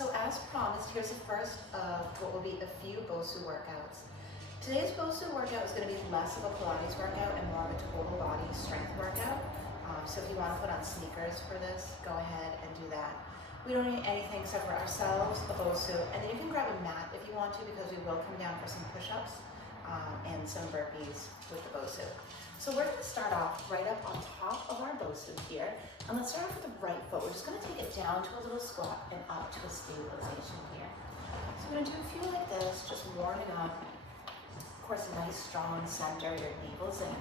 So as promised, here's the first of what will be a few Bosu workouts. Today's Bosu workout is going to be less of a Pilates workout and more of a total body strength workout. So if you want to put on sneakers for this, go ahead and do that. We don't need anything except for ourselves, a Bosu, and then you can grab a mat if you want to, because we will come down for some push-ups and some burpees with the Bosu. So we're going to start off right up on top of our Bosu here, and let's start off with the right foot. We're just going to take it down to a little squat and up to a stabilization here. So we're going to do a few like this, just warming up. Of course, a nice strong center, your navel's in.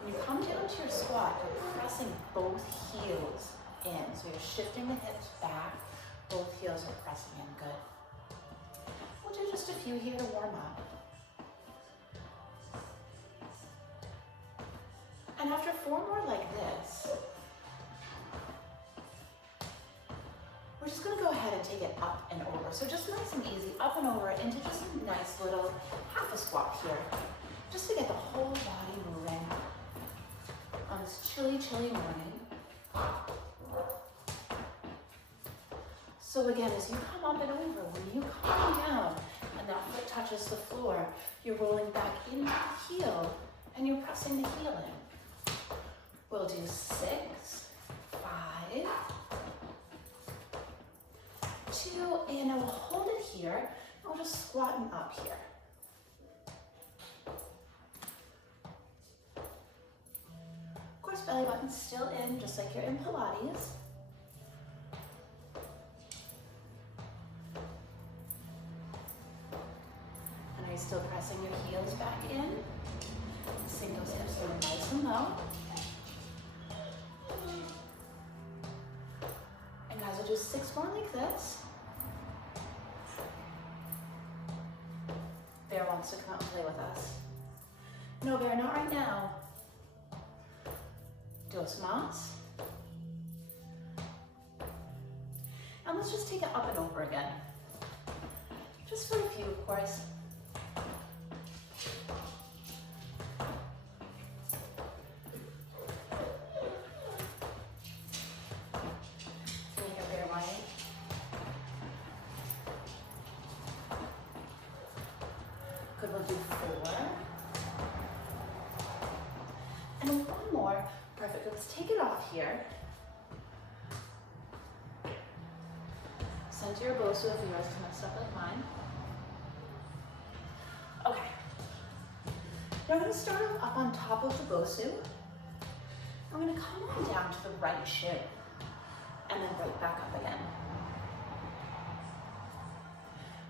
When you come down to your squat, you're pressing both heels in. So you're shifting the hips back, both heels are pressing in, good. We'll do just a few here to warm up. And after 4 more like this, we're just gonna go ahead and take it up and over. So just nice and easy, up and over into just a nice little half a squat here, just to get the whole body moving on this chilly, chilly morning. So again, as you come up and over, when you come down and that foot touches the floor, you're rolling back into the heel and you're pressing the heel in. We'll do 6, 5, 2, and now we'll hold it here, and we'll just squatting up here. Of course, belly button's still in, just like you're in Pilates. And are you still pressing your heels back in? Sink those hips down nice and low. And guys, we'll do 6 more like this. Bear wants to come out and play with us. No, Bear, not right now. Dos más. And let's just take it up and over again. Just for a few, of course. Good, we'll do 4. And 1 more. Perfect, let's take it off here. Center your Bosu if yours is messed up like mine. Okay. Now I'm going to start up on top of the Bosu. I'm going to come on down to the right shin and then right back up again.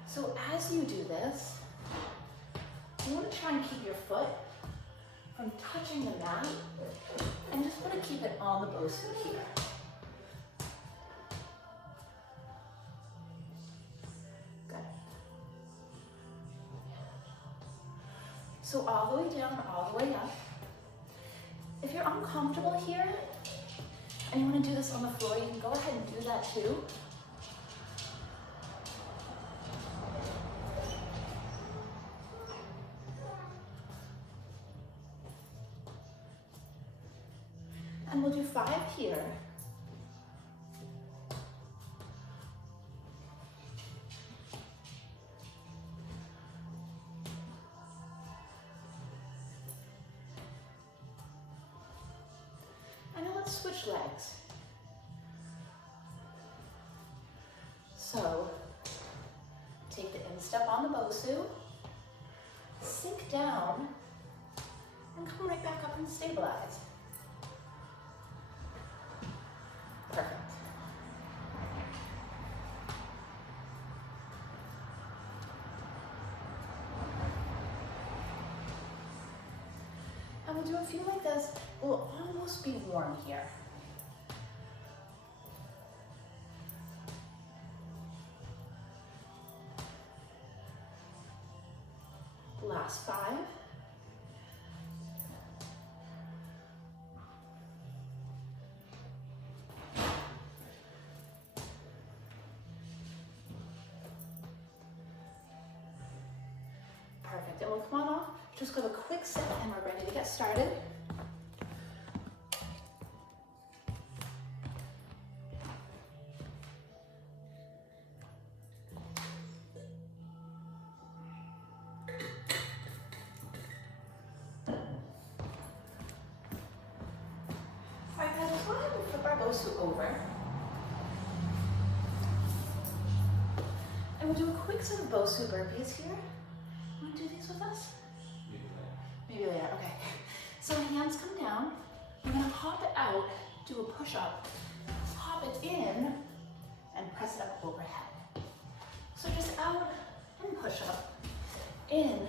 So as you do this, you want to try and keep your foot from touching the mat and just want to keep it on the Bosu here. Good. So all the way down, all the way up. If you're uncomfortable here and you want to do this on the floor, you can go ahead and do that too. And we'll do 5 here. And now let's switch legs. So, take the instep on the Bosu, sink down, and come right back up and stabilize. Perfect. And we'll do a few like this. We'll almost be warm here. Last 5. Perfect, and we'll come on off, just go a quick set and we're ready to get started. All right, guys, let's go ahead and flip our Bosu over. And we'll do a quick set of Bosu burpees here. You want to do these with us? Maybe later, okay. So hands come down. We're gonna hop it out, do a push-up, hop it in, and press it up overhead. So just out and push up, in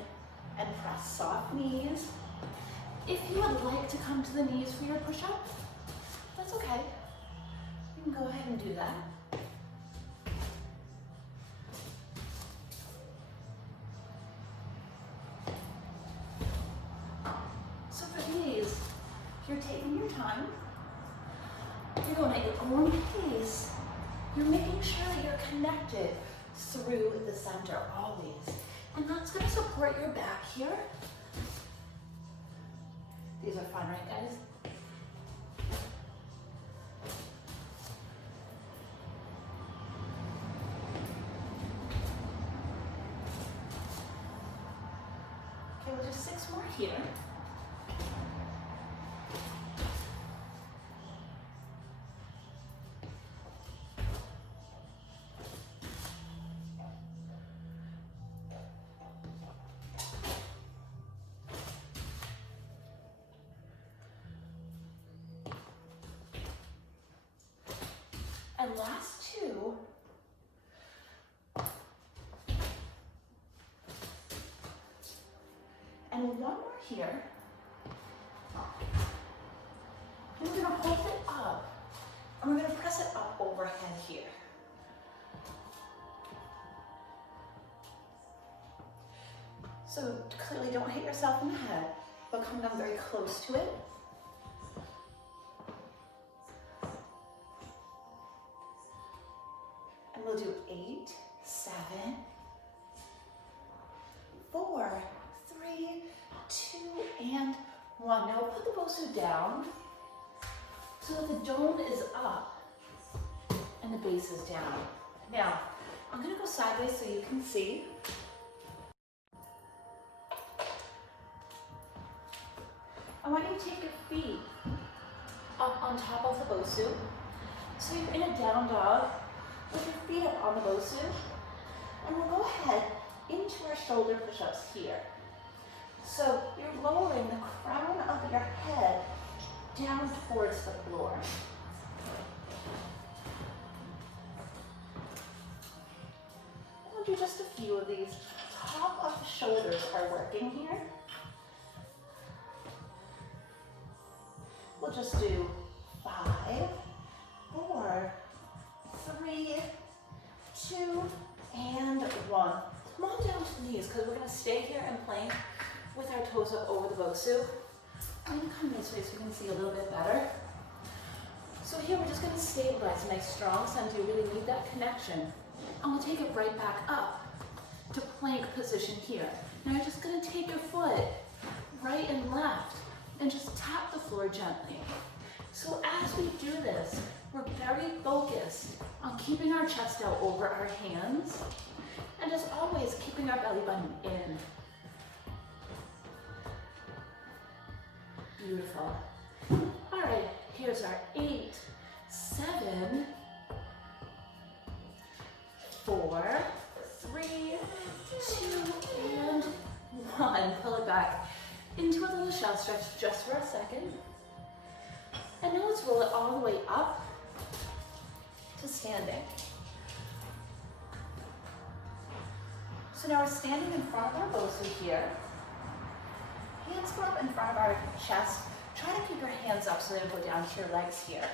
and press, soft knees. If you would like to come to the knees for your push-up, that's okay. You can go ahead and do that. So for these, you're taking your time, you're going at your own pace, you're making sure that you're connected through the center always. And that's going to support your back here. These are fun, right, guys? Okay, we'll do 6 more here. And last 2. And one more here. And we're gonna hold it up. And we're gonna press it up overhead here. So clearly don't hit yourself in the head, but come down very close to it. And we'll do 8, 7, 4, 3, 2, and 1. Now put the Bosu down so that the dome is up and the base is down. Now, I'm gonna go sideways so you can see. I want you to take your feet up on top of the Bosu. So you're in a down dog with your feet up on the Bosu. And we'll go ahead into our shoulder push-ups here. So you're lowering the crown of your head down towards the floor. We'll do just a few of these. Top of the shoulders are working here. We'll just do 5, 4, 3, 2, and 1. Come on down to the knees because we're going to stay here and plank with our toes up over the Bosu. I'm going to come this way so you can see a little bit better. So here we're just going to stabilize a nice strong center. You really need that connection. And we'll take it right back up to plank position here. Now you're just going to take your foot right and left and just tap the floor gently. So as we do this, we're very focused on keeping our chest out over our hands and as always, keeping our belly button in. Beautiful. All right, here's our 8, 7, 4, 3, 2, and 1. Pull it back into a little shelf stretch just for a second. And now let's roll it all the way up to standing. So now we're standing in front of our Bosu here. Hands go up in front of our chest. Try to keep your hands up so they don't go down to your legs here.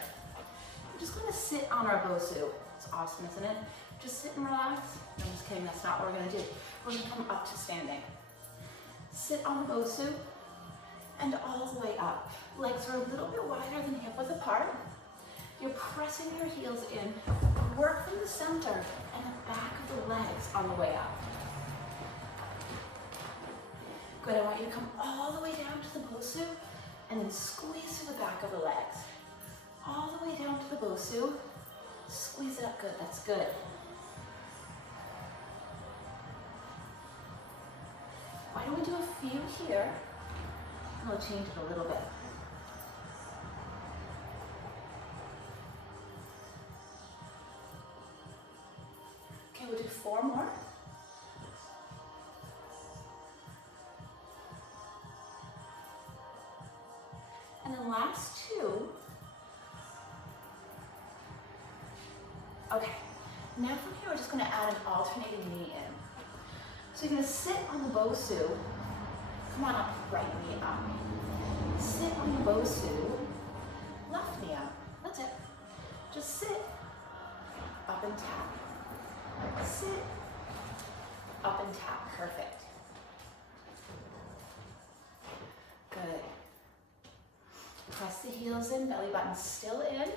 We're just going to sit on our Bosu. It's awesome, isn't it? Just sit and relax. No, I'm just kidding, that's not what we're going to do. We're going to come up to standing. Sit on the Bosu and all the way up. Legs are a little bit wider than hip width apart. You're pressing your heels in. Work from the center and the back of the legs on the way up. Good, I want you to come all the way down to the Bosu and then squeeze through the back of the legs. All the way down to the Bosu. Squeeze it up, good, that's good. Why don't we do a few here? And we'll change it a little bit. Okay, we'll do 4 more. And then last 2. Okay, now from here we're just going to add an alternating knee in. So you're going to sit on the Bosu. Come on up, right knee up. Sit on the Bosu, left knee up. That's it. Just sit, up and tap. Sit, up and tap. Perfect. Good. Press the heels in, belly button still in.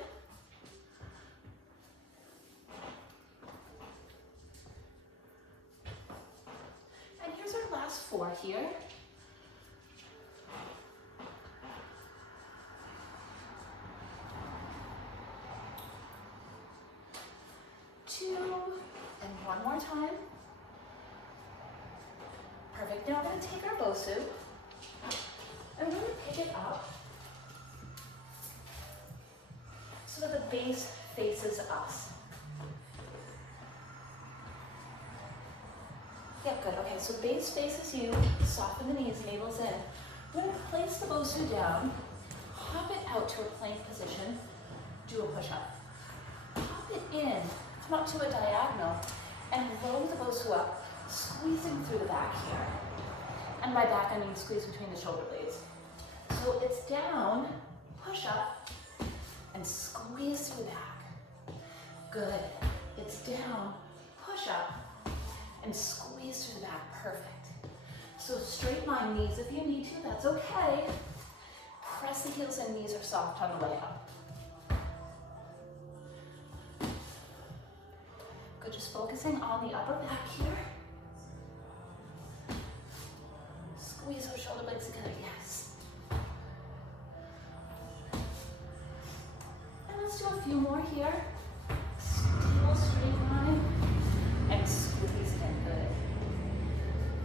And here's our last 4 here. 2, and 1 more time. Perfect. Now we're going to take our Bosu, and we're going to pick it up so that the base faces us. Yep, good. Okay, so base faces you, soften the knees, navels in. We're going to place the Bosu down, hop it out to a plank position, do a push-up. Hop it in, come up to a diagonal, and roll the Bosu up, squeezing through the back here. And by back, I mean squeeze between the shoulder blades. So it's down, push up, and squeeze through the back. Good. It's down, push up, and squeeze through the back. Perfect. So straight line knees if you need to, that's okay. Press the heels in, knees are soft on the way up. Good, just focusing on the upper back here. Squeeze those shoulder blades together, yes. And let's do a few more here. Stable straight line and squeeze it in, good.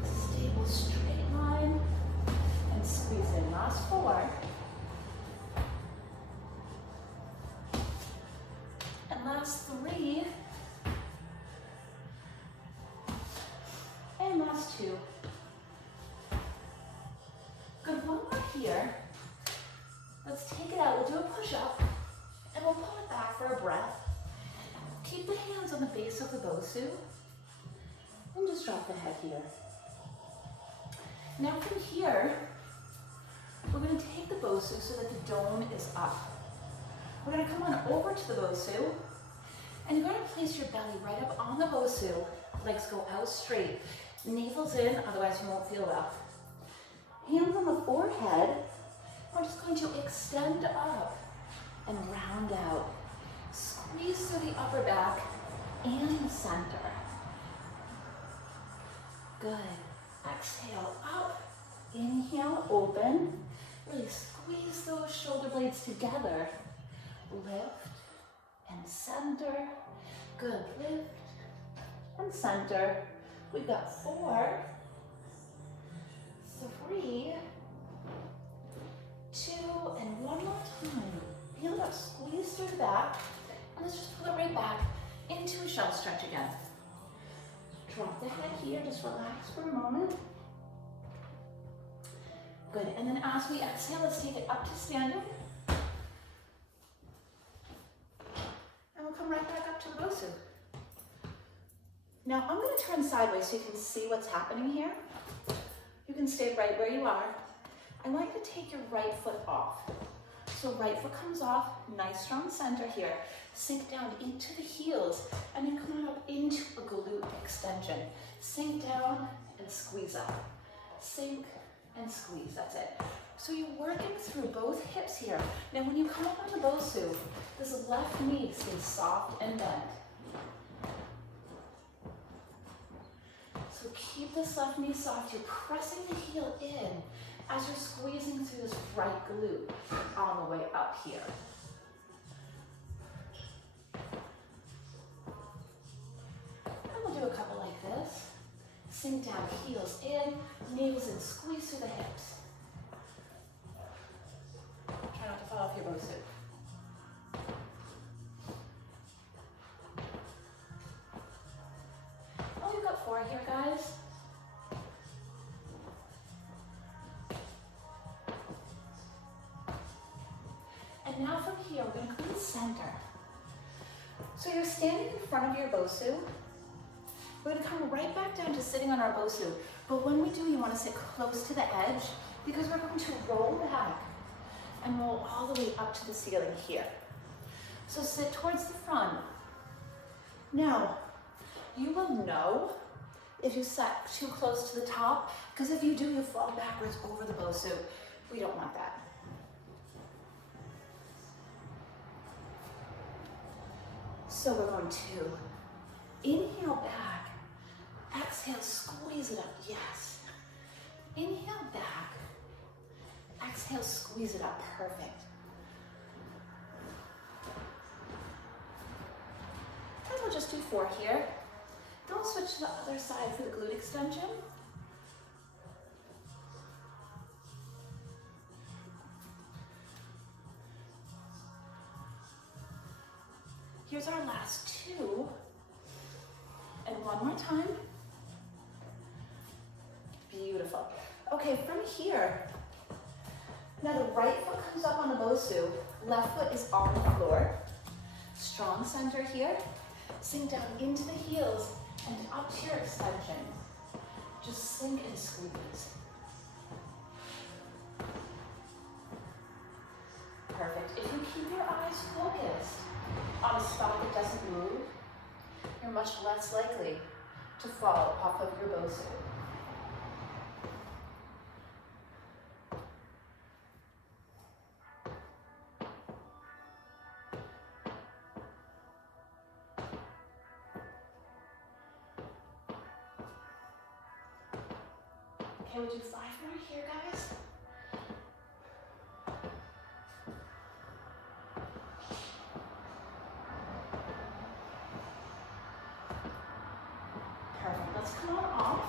Stable straight line and squeeze in, last 4. And last 3. And last 2. Good, 1 more here. Let's take it out, we'll do a push-up, and we'll pull it back for a breath. Keep the hands on the base of the Bosu, and just drop the head here. Now from here, we're going to take the Bosu so that the dome is up. We're going to come on over to the Bosu, and you're going to place your belly right up on the Bosu, legs go out straight, navel's in, otherwise you won't feel well. Hands on the forehead, we're just going to extend up and round out. Squeeze through the upper back and the center. Good. Exhale up, inhale, open. Really squeeze those shoulder blades together. Lift and center. Good, lift and center. We've got 4, 3, 2, and 1 more time. Heel it up, squeeze through the back, and let's just pull it right back into a shell stretch again. Drop the head here, just relax for a moment. Good, and then as we exhale, let's take it up to standing. And we'll come right back up to the Bosu. Now I'm going to turn sideways so you can see what's happening here. You can stay right where you are. I want you to take your right foot off. So right foot comes off, nice strong center here. Sink down into the heels and then come on up into a glute extension. Sink down and squeeze up. Sink and squeeze, that's it. So you're working through both hips here. Now when you come up on the Bosu, this left knee stays soft and bent. So keep this left knee soft. You're pressing the heel in as you're squeezing through this right glute on the way up here. And we'll do a couple like this. Sink down, heels in, knees in, squeeze through the hips. Try not to fall off your Bosu. Oh, you've got 4 here, guys. And now from here, we're going to come to center. So you're standing in front of your Bosu. We're going to come right back down to sitting on our Bosu. But when we do, you want to sit close to the edge because we're going to roll back and roll all the way up to the ceiling here. So sit towards the front. Now, you will know if you sat too close to the top, because if you do, you fall backwards over the Bosu. We don't want that. So we're going to inhale back, exhale, squeeze it up, yes. Inhale back, exhale, squeeze it up, perfect. And we'll just do 4 here. Don't switch to the other side for the glute extension. Here's our last 2. And one more time. Beautiful. Okay, from here, now the right foot comes up on the Bosu, left foot is on the floor. Strong center here. Sink down into the heels and up to your extension. Just sink and squeeze. Perfect. If you keep your eyes focused on a spot that doesn't move, you're much less likely to fall off of your Bosu. Okay, we'll do 5 more here, guys. Perfect. Let's come on off.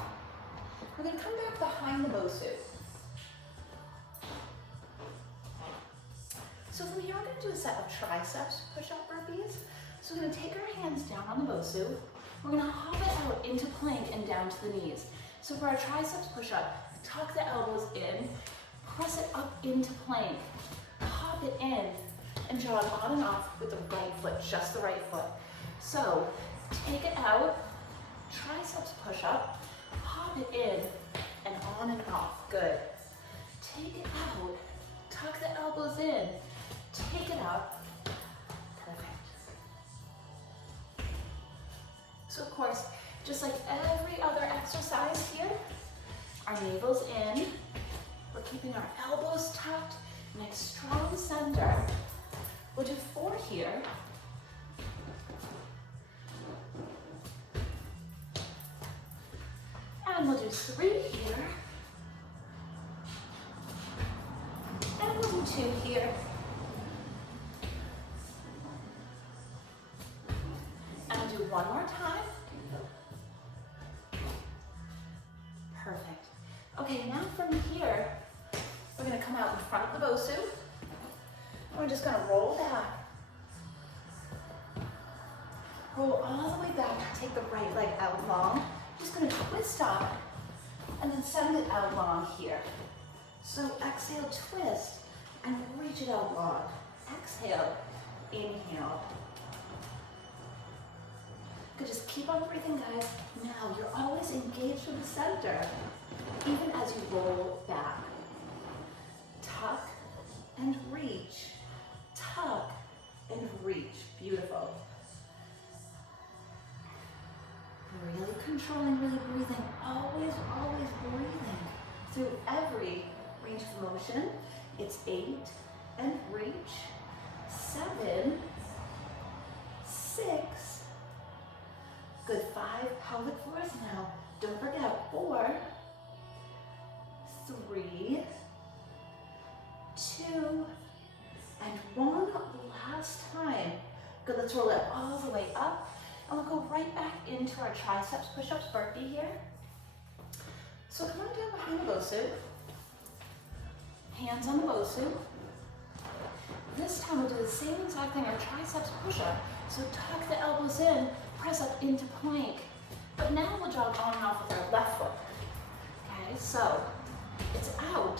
We're going to come back behind the Bosu. So from here, we're going to do a set of triceps push-up burpees. So we're going to take our hands down on the Bosu. We're going to hop it out into plank and down to the knees. So for our triceps push-up, tuck the elbows in, press it up into plank, hop it in, and jog on and off with the right foot, just the right foot. So take it out, triceps push-up, hop it in, and on and off. Good. Take it out, tuck the elbows in, take it up. Perfect. So of course, just like every other exercise here, our navel's in, we're keeping our elbows tucked, nice strong center. We'll do 4 here. And we'll do 3 here. And we'll do 2 here. And we'll do 1 more time. Perfect. Okay, now from here, we're going to come out in front of the Bosu. And we're just going to roll back. Roll all the way back. Take the right leg out long. Just going to twist up and then send it out long here. So exhale, twist, and reach it out long. Exhale, inhale. Good, just keep on breathing, guys. Now, you're always engaged with the center, even as you roll back. Tuck and reach. Tuck and reach. Beautiful. Really controlling, really breathing. Always, always breathing through every range of motion. It's 8 and reach. 7, 6. Good, 5 pelvic floors now. Don't forget, 4, 3, 2, and 1 last time. Good, let's roll it all the way up. And we'll go right back into our triceps push-ups burpee here. So come on down behind the Bosu. Hands on the Bosu. This time we'll do the same exact thing, our triceps push-up. So tuck the elbows in, press up into plank. But now we'll jog on and off with our left foot. Okay, so it's out,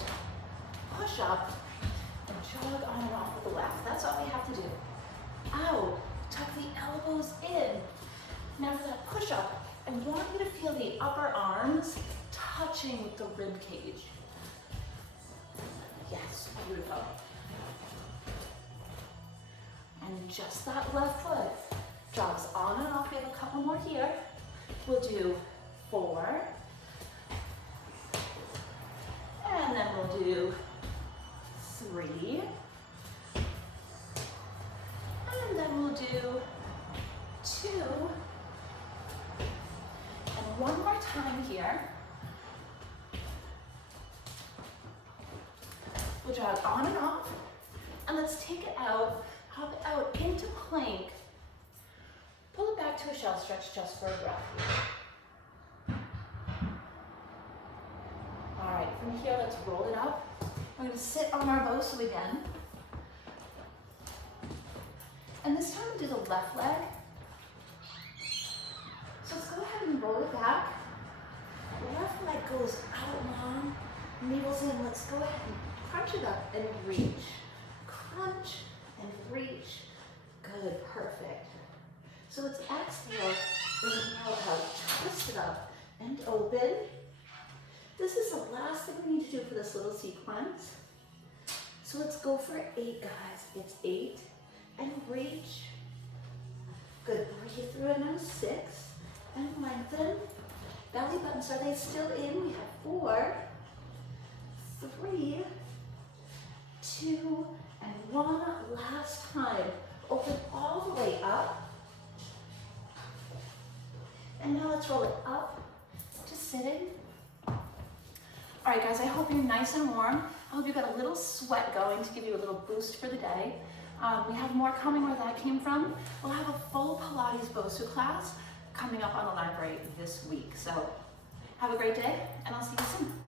push up, and jog on and off with the left. That's all we have to do. Out, tuck the elbows in. Now for that push up, I want you to feel the upper arms touching with the rib cage. Yes, beautiful. And just that left foot jogs on and off. We have a couple more here. We'll do 4. And then we'll do 3. And then we'll do 2. And one more time here. We'll jog on and off. And let's take it out, hop it out into plank. Pull it back to a shell stretch just for a breath. All right, from here, let's roll it up. We're gonna sit on our Bosu again. And this time we'll do the left leg. So let's go ahead and roll it back. The left leg goes out long, navel's in. Let's go ahead and crunch it up and reach. Crunch and reach. Good, perfect. So let's exhale, inhale out, twist it up and open. This is the last thing we need to do for this little sequence. So let's go for 8, guys. It's 8 and reach. Good, breathe through it now. 6 and lengthen. Belly buttons, are they still in? We have 4, 3, 2, and 1. Last time. Open all the way up. And now let's roll it up to sitting. All right, guys, I hope you're nice and warm. I hope you got a little sweat going to give you a little boost for the day. We have more coming where that came from. We'll have a full Pilates Bosu class coming up on the library this week. So have a great day, and I'll see you soon.